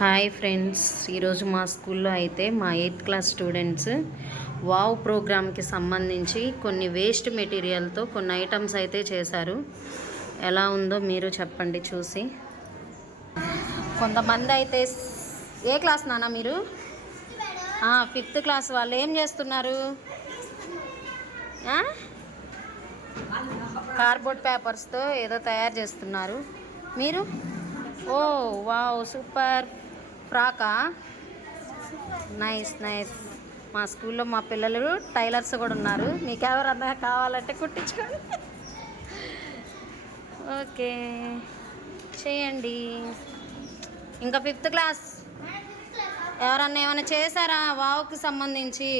Hi friends, ఈరోజు మా స్కూల్లో అయితే మా 8th క్లాస్ స్టూడెంట్స్ వావ్ ప్రోగ్రామ్కి సంబంధించి కొన్ని వేస్ట్ మెటీరియల్తో కొన్ని ఐటమ్స్ అయితే చేశారు. ఎలా ఉందో మీరు చెప్పండి చూసి. కొంతమంది అయితే ఏ క్లాస్ నాన్న మీరు? 5th క్లాస్ వాళ్ళు ఏం చేస్తున్నారు? కార్డ్బోర్డ్ పేపర్స్తో ఏదో తయారు చేస్తున్నారు. మీరు? ఓ వావ్, సూపర్ ఫ్రాకా, నైస్ నైస్. మా స్కూల్లో మా పిల్లలు టైలర్స్ కూడా ఉన్నారు. మీకు ఎవరన్నా కావాలంటే కుట్టించుకోండి. ఓకే, చేయండి. ఇంకా 5th క్లాస్ ఎవరన్నా ఏమైనా చేశారా వావ్కి సంబంధించి?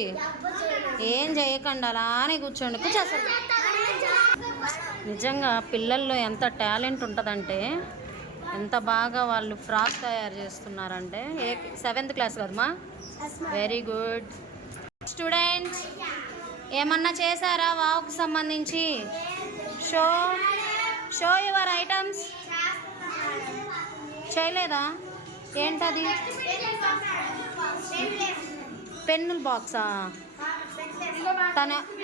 ఏం చేయకండి, అలానే కూర్చోండి. కూర్చోస్తారు. నిజంగా పిల్లల్లో ఎంత టాలెంట్ ఉంటుందంటే, ఎంత బాగా వాళ్ళు ఫ్రాక్ తయారు చేస్తున్నారంటే. 7th క్లాస్ కదమ్మా? Very good. స్టూడెంట్స్ ఏమన్నా చేశారా వావ్కి సంబంధించి? Show your items. చేయలేదా? ఏంటది? పెన్నుల బాక్సా?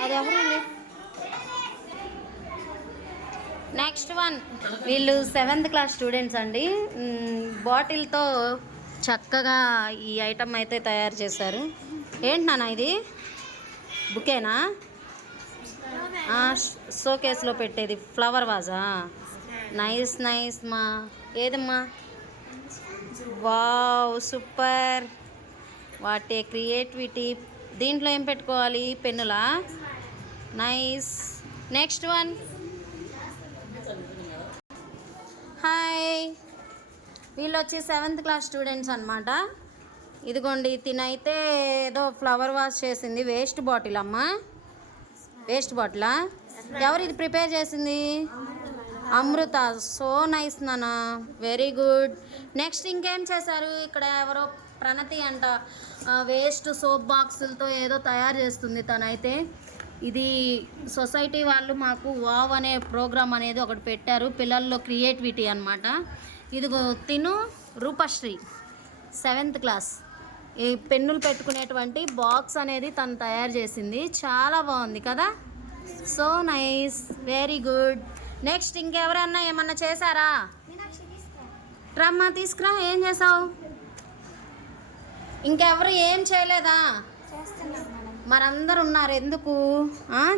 అది ఎవరు? నెక్స్ట్ వన్, వీళ్ళు 7th క్లాస్ స్టూడెంట్స్ అండి. బాటిల్తో చక్కగా ఈ ఐటమ్ అయితే తయారు చేశారు. ఏంటి నాన్న ఇది? బుకేనా? షోకేస్లో పెట్టేది ఫ్లవర్ వాజా? నైస్ నైస్ మా. ఏదమ్మా? Wow, super. What a creativity. దీంట్లో ఏం పెట్టుకోవాలి? పెన్నులా? నైస్. Next one. హాయ్, వీళ్ళు వచ్చి 7th క్లాస్ స్టూడెంట్స్ అనమాట. ఇదిగోండి, తినైతే ఏదో ఫ్లవర్ వాష్ చేసింది. వేస్ట్ బాటిల్ అమ్మా. వేస్ట్ బాటిలా? ఎవరు ఇది ప్రిపేర్ చేసింది? అమృత. సో నైస్ నాన్న, వెరీ గుడ్. నెక్స్ట్ ఇంకేం చేశారు? ఇక్కడ ఎవరో ప్రణతి అంట, వేస్ట్ సోప్ బాక్సులతో ఏదో తయారు చేస్తుంది తనైతే. ఇది సొసైటీ వాళ్ళు మాకు వావ్ అనే ప్రోగ్రామ్ అనేది ఒకటి పెట్టారు, పిల్లల్లో క్రియేటివిటీ అనమాట. ఇదిగో తిను రూపశ్రీ, 7th క్లాస్. ఈ పెన్నులు పెట్టుకునేటువంటి బాక్స్ అనేది తను తయారు చేసింది. చాలా బాగుంది కదా? So nice, very good. Next ఇంకెవరన్నా ఏమన్నా చేశారా? రమ్మా, తీసుకురా. ఏం చేసావు? ఇంకెవరు ఏం చేయలేదా? మరందరు ఉన్నారు ఎందుకు?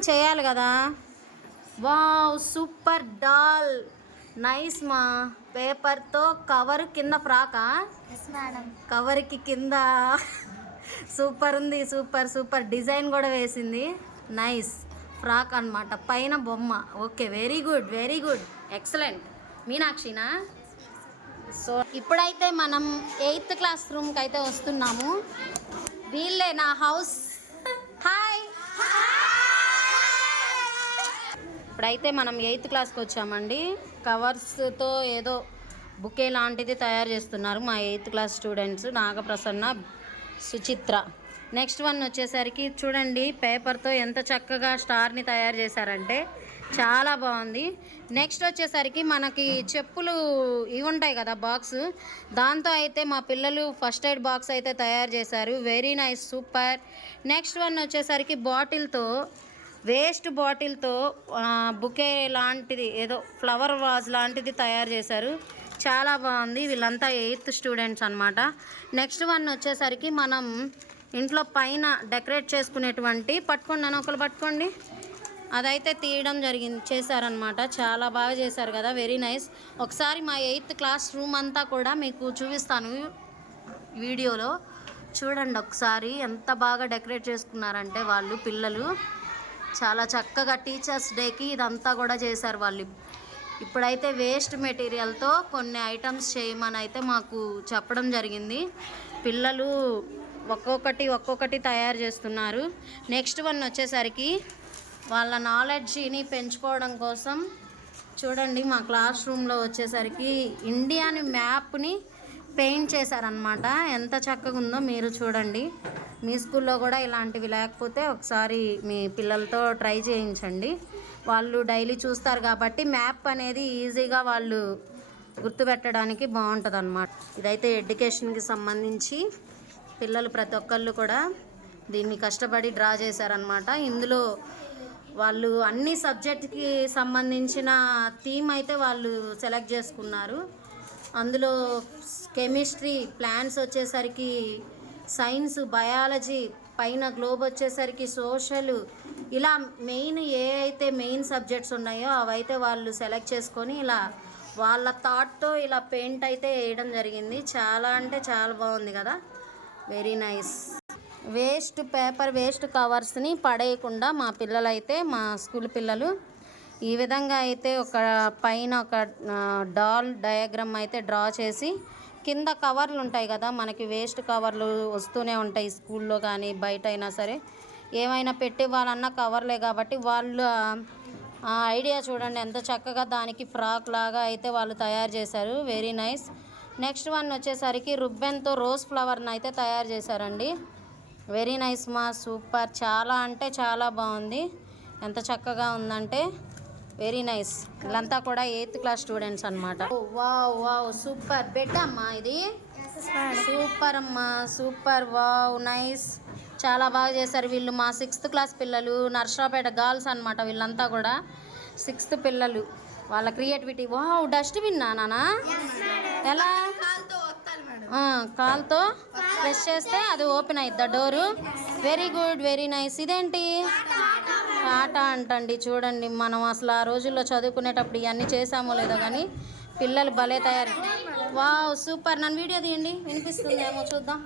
చేయాలి కదా. వావ్, సూపర్ డాల్, నైస్ మా. పేపర్తో కవర్ కింద ఫ్రాకా? కవర్కి కింద సూపర్ ఉంది. సూపర్ సూపర్ డిజైన్ కూడా వేసింది. నైస్ ఫ్రాక్ అనమాట, పైన బొమ్మ. Okay, very good, very good, excellent. మీనాక్షినా? సో ఇప్పుడైతే మనం 8th క్లాస్ రూమ్కి అయితే వస్తున్నాము. వీళ్ళే నా హౌస్. హాయ్. ఇప్పుడైతే మనం 8th క్లాస్కి వచ్చామండి. కవర్స్తో ఏదో బుకే లాంటిది తయారు చేస్తున్నారు మా 8th class students, Nagaprasanna, Suchitra. Next one వచ్చేసరికి చూడండి, పేపర్తో ఎంత చక్కగా స్టార్ని తయారు చేశారంటే చాలా బాగుంది. నెక్స్ట్ వచ్చేసరికి మనకి చెప్పులు ఇవి ఉంటాయి కదా బాక్స్, దాంతో అయితే మా పిల్లలు ఫస్ట్ ఎయిడ్ బాక్స్ అయితే తయారు చేశారు. Very nice, super. Next one వచ్చేసరికి బాటిల్తో, వేస్ట్ బాటిల్తో బుకే లాంటిది ఏదో ఫ్లవర్ వాజ్ లాంటిది తయారు చేశారు. చాలా బాగుంది. వీళ్ళంతా 8th స్టూడెంట్స్ అనమాట. నెక్స్ట్ వన్ వచ్చేసరికి మనం ఇంట్లో పైన డెకరేట్ చేసుకునేటువంటి, పట్టుకోండి నన్ను, ఒకరు పట్టుకోండి, అదైతే తీయడం చేశారనమాట. చాలా బాగా చేశారు కదా, వెరీ నైస్. ఒకసారి మా 8th క్లాస్ రూమ్ అంతా కూడా మీకు చూపిస్తాను వీడియోలో. చూడండి ఒకసారి ఎంత బాగా డెకరేట్ చేసుకున్నారంటే వాళ్ళు పిల్లలు. చాలా చక్కగా టీచర్స్ డేకి ఇదంతా కూడా చేశారు వాళ్ళు. ఇప్పుడైతే వేస్ట్ మెటీరియల్తో కొన్ని ఐటమ్స్ చేయమని అయితే మాకు చెప్పడం జరిగింది. పిల్లలు ఒక్కొక్కటి తయారు చేస్తున్నారు. నెక్స్ట్ వన్ వచ్చేసరికి వాళ్ళ నాలెడ్జిని పెంచుకోవడం కోసం చూడండి, మా క్లాస్ రూమ్లో వచ్చేసరికి ఇండియాని మ్యాప్ని పెయింట్ చేశారనమాట. ఎంత చక్కగా ఉందో మీరు చూడండి. మీ స్కూల్లో కూడా ఇలాంటివి లేకపోతే ఒకసారి మీ పిల్లలతో ట్రై చేయించండి. వాళ్ళు డైలీ చూస్తారు కాబట్టి మ్యాప్ అనేది ఈజీగా వాళ్ళు గుర్తుపెట్టడానికి బాగుంటుంది అన్నమాట. ఇదైతే ఎడ్యుకేషన్కి సంబంధించి పిల్లలు ప్రతి ఒక్కళ్ళు కూడా దీన్ని కష్టపడి డ్రా చేశారనమాట. ఇందులో వాళ్ళు అన్ని సబ్జెక్ట్కి సంబంధించిన థీమ్ అయితే వాళ్ళు సెలెక్ట్ చేసుకున్నారు. అందులో కెమిస్ట్రీ, ప్లాంట్స్ వచ్చేసరికి సైన్స్, బయాలజీ, పైన గ్లోబ్ వచ్చేసరికి సోషల్, ఇలా మెయిన్ ఏ అయితే మెయిన్ సబ్జెక్ట్స్ ఉన్నాయో అవైతే వాళ్ళు సెలెక్ట్ చేసుకొని ఇలా వాళ్ళ థాట్తో ఇలా పెయింట్ అయితే వేయడం జరిగింది. చాలా అంటే చాలా బాగుంది కదా, very nice. Waste paper, waste కవర్స్ని పడేయకుండా మా పిల్లలైతే, మా స్కూల్ పిల్లలు ఈ విధంగా అయితే ఒక పైన ఒక డాల్ డయాగ్రామ్ అయితే డ్రా చేసి, కింద కవర్లు ఉంటాయి కదా మనకి, వేస్ట్ కవర్లు వస్తూనే ఉంటాయి స్కూల్లో కానీ బయట అయినా సరే, ఏమైనా పెట్టి వాళ్ళన్నా కవర్లే కాబట్టి వాళ్ళ ఐడియా చూడండి ఎంత చక్కగా దానికి ఫ్రాక్ లాగా అయితే వాళ్ళు తయారు చేశారు. Very nice. నెక్స్ట్ వన్ వచ్చేసరికి రుబ్బెన్తో రోజ్ ఫ్లవర్ని అయితే తయారు చేశారండి. వెరీ నైస్ మా, సూపర్. చాలా అంటే చాలా బాగుంది, ఎంత చక్కగా ఉందంటే వెరీ నైస్. వీళ్ళంతా కూడా 8th క్లాస్ స్టూడెంట్స్ అనమాట. Wow wow super. బెట్టమ్మా ఇది, సూపర్ అమ్మా, సూపర్. వావ్ నైస్, చాలా బాగా చేశారు వీళ్ళు. మా 6th క్లాస్ పిల్లలు, నర్సరావుపేట గర్ల్స్ అనమాట వీళ్ళంతా కూడా, 6th పిల్లలు. వాళ్ళ క్రియేటివిటీ. వావ్, డస్ట్బిన్ నానా, ఎలా కాల్తో ప్రెస్ చేస్తే అది ఓపెన్ అవుద్దా door? Very good, very nice. ఇదేంటి? ఆట అంటండి. చూడండి, మనం అసలు ఆ రోజుల్లో చదువుకునేటప్పుడు ఇవన్నీ చేసామో లేదో కానీ పిల్లలు భలే తయారు. Wow super. నన్ను వీడియో తీయండి, వినిపిస్తుందేమో చూద్దాం.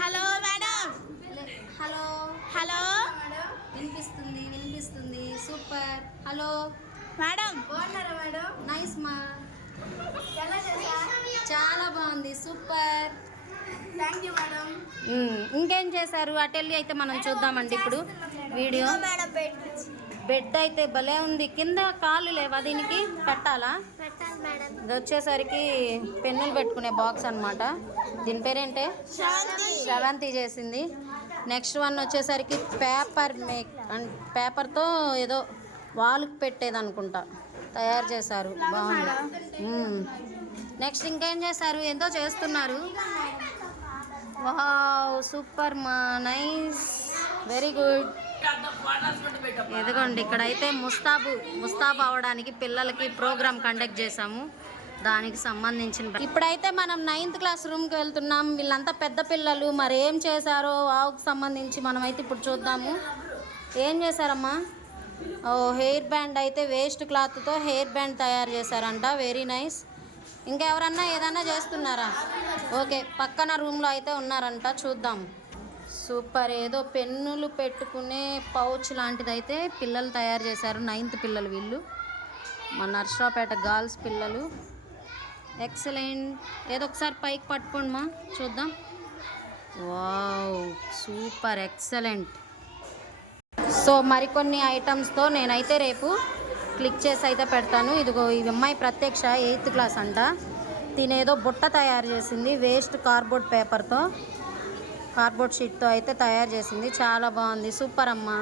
హలో మేడం, హలో హలో వినిపిస్తుంది, వినిపిస్తుంది. సూపర్. హలో మేడం, బాగున్నారా మేడం? నైస్ మా, ఎలా చేశారు? చాలా బాగుంది, సూపర్. Thank you madam. ఇంకేం చేశారు అటెల్లి అయితే మనం చూద్దామండి ఇప్పుడు వీడియో. మేడం బెడ్ అయితే భలే ఉంది. కింద కాళ్ళు లేవా దీనికి పెట్టాలా? పెట్టాలి మేడం. ఇది వచ్చేసరికి పెన్నులు పెట్టుకునే బాక్స్ అనమాట. దీని పేరేంటే? శ్రవంతి చేసింది. నెక్స్ట్ వన్ వచ్చేసరికి పేపర్ పేపర్తో ఏదో వాల్కి పెట్టేది అనుకుంటా తయారు చేశారు, బాగుంది. నెక్స్ట్ ఇంకేం చేశారు? ఎంతో చేస్తున్నారు. వావ్ సూపర్ మా, నైస్, వెరీ గుడ్. ఎదుగోండి, ఇక్కడైతే ముస్తాబు అవడానికి పిల్లలకి ప్రోగ్రామ్ కండక్ట్ చేశాము, దానికి సంబంధించిన. ఇప్పుడైతే మనం 9th క్లాస్ రూమ్కి వెళ్తున్నాం. వీళ్ళంతా పెద్ద పిల్లలు, మరి ఏం చేశారో వావుకి సంబంధించి మనమైతే ఇప్పుడు చూద్దాము. ఏం చేశారమ్మా? ఓ హెయిర్ బ్యాండ్ అయితే వేస్ట్ క్లాత్తో హెయిర్ బ్యాండ్ తయారు చేశారంట. Very nice. ఇంకా ఎవరన్నా ఏదన్నా చేస్తున్నారా? ఓకే, పక్కన రూమ్లో అయితే ఉన్నారంట, చూద్దాం. సూపర్. ఏదో పెన్నులు పెట్టుకునే పౌచ్ లాంటిది అయితే పిల్లలు తయారు చేశారు. 9th పిల్లలు వీళ్ళు, మా నర్సరావుపేట గర్ల్స్ పిల్లలు. ఎక్సలెంట్. ఏదో ఒకసారి పైకి పట్టుకోండి మా, చూద్దాం. Wow super, excellent. సో మరికొన్ని ఐటమ్స్తో నేనైతే రేపు క్లిక్ చేసి అయితే పెడతాను. ఇదిగో ఈ అమ్మాయి ప్రత్యక్ష 8th క్లాస్ అంట. తినేదో బుట్ట తయారు చేసింది వేస్ట్ కార్డ్బోర్డ్ పేపర్తో, కార్డ్బోర్డ్ షీట్తో అయితే తయారు చేసింది. చాలా బాగుంది, సూపర్ అమ్మా.